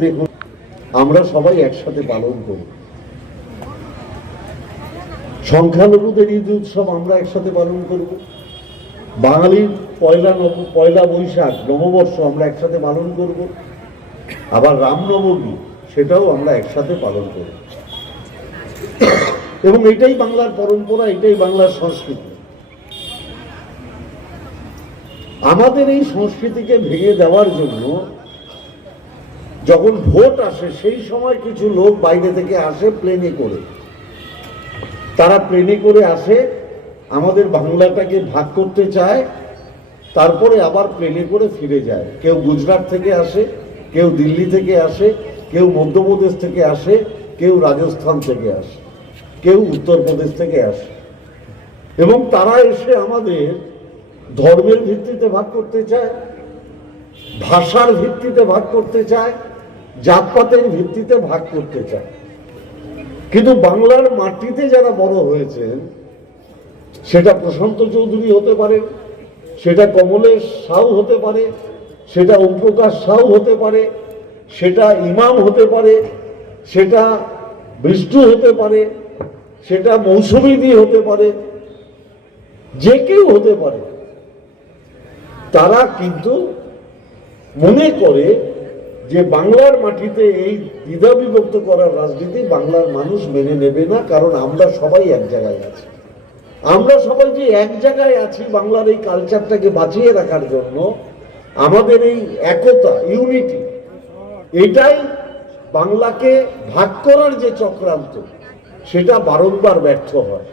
দেখুন, আমরা সবাই একসাথে পালন করি। সংখ্যালঘুদের ঈদ উৎসব আমরা একসাথে পালন করব। বাঙালির পয়লা নব, পয়লা বৈশাখ, নববর্ষ আমরা একসাথে পালন করব। আবার রামনবমী, সেটাও আমরা একসাথে পালন করব। এবং এটাই বাংলার পরম্পরা, এটাই বাংলার সংস্কৃতি। আমাদের এই সংস্কৃতিকে ভেঙে দেওয়ার জন্য যখন ভোট আসে, সেই সময় কিছু লোক বাইরে থেকে আসে প্লেনে করে। তারা প্লেনে করে আসে, আমাদের বাংলাটাকে ভাগ করতে চায়, তারপরে আবার প্লেনে করে ফিরে যায়। কেউ গুজরাট থেকে আসে, কেউ দিল্লি থেকে আসে, কেউ মধ্যপ্রদেশ থেকে আসে, কেউ রাজস্থান থেকে আসে, কেউ উত্তরপ্রদেশ থেকে আসে। এবং তারা এসে আমাদের ধর্মের ভিত্তিতে ভাগ করতে চায়, ভাষার ভিত্তিতে ভাগ করতে চায় জাতপাতের ভিত্তিতে ভাগ করতে চায়। কিন্তু বাংলার মাটিতে যারা বড় হয়েছেন, সেটা প্রশান্ত চৌধুরী হতে পারে, সেটা কমলেশ সাউ হতে পারে, সেটা ওমপ্রকাশ সাউ হতে পারে, সেটা ইমাম হতে পারে, সেটা বিষ্ণু হতে পারে, সেটা মৌসুমীদি হতে পারে, যে কেউ হতে পারে। তারা কিন্তু মনে করে যে বাংলার মাটিতে এই দ্বিধা বিভক্ত করার রাজনীতি বাংলার মানুষ মেনে নেবে না, কারণ আমরা সবাই এক জায়গায় আছি। আমরা সবাই যে এক জায়গায় আছি বাংলার এই কালচারটাকে বাঁচিয়ে রাখার জন্য, আমাদের এই একতা, ইউনিটি, এটাই বাংলাকে ভাগ করার যে চক্রান্ত, সেটা বারংবার ব্যর্থ হয়।